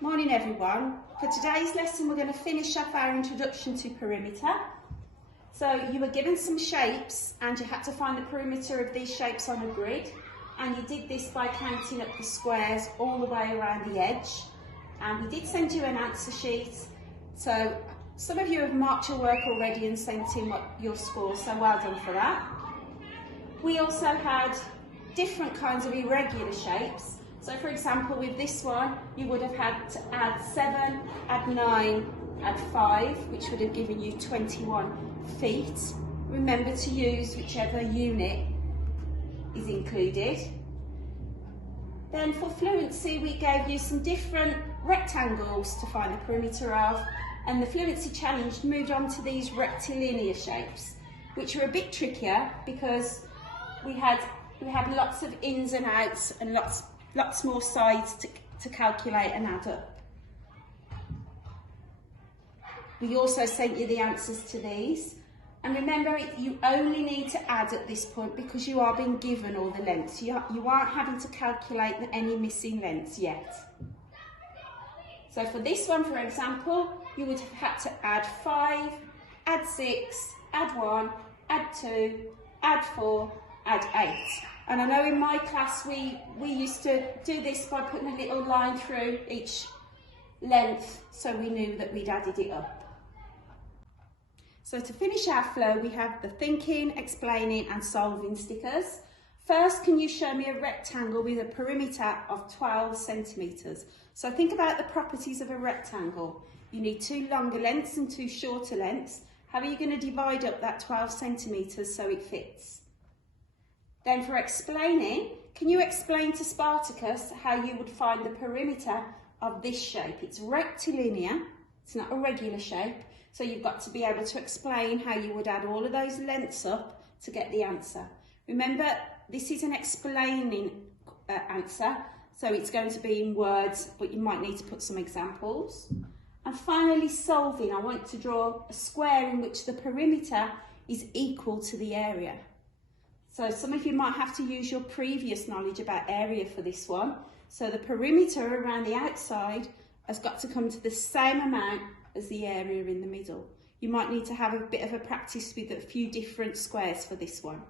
Morning everyone. For today's lesson we're going to finish off our introduction to perimeter. So you were given some shapes and you had to find the perimeter of these shapes on a grid, and you did this by counting up the squares all the way around the edge. And we did send you an answer sheet, so some of you have marked your work already and sent in your scores, so well done for that. We also had different kinds of irregular shapes. So for example, with this one, you would have had to add 7, add 9, add 5, which would have given you 21 feet. Remember to use whichever unit is included. Then for fluency, we gave you some different rectangles to find the perimeter of, and the fluency challenge moved on to these rectilinear shapes, which were a bit trickier because we had lots of ins and outs and lots more sides to calculate and add up. We also sent you the answers to these, and remember you only need to add at this point because you are being given all the lengths. You aren't having to calculate any missing lengths yet. So for this one, for example, you would have had to add 5, add 6, add 1, add 2, add 4, add 8. And I know in my class we used to do this by putting a little line through each length so we knew that we'd added it up. So to finish our flow, we have the thinking, explaining and solving stickers. First, can you show me a rectangle with a perimeter of 12 centimetres? So think about the properties of a rectangle. You need 2 longer lengths and 2 shorter lengths. How are you going to divide up that 12 centimetres so it fits? Then for explaining, can you explain to Spartacus how you would find the perimeter of this shape? It's rectilinear, it's not a regular shape, so you've got to be able to explain how you would add all of those lengths up to get the answer. Remember, this is an explaining answer, so it's going to be in words, but you might need to put some examples. And finally, solving. I want to draw a square in which the perimeter is equal to the area. So some of you might have to use your previous knowledge about area for this one. So the perimeter around the outside has got to come to the same amount as the area in the middle. You might need to have a bit of a practice with a few different squares for this one.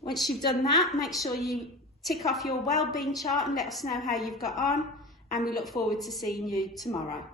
Once you've done that, make sure you tick off your well-being chart and let us know how you've got on, and we look forward to seeing you tomorrow.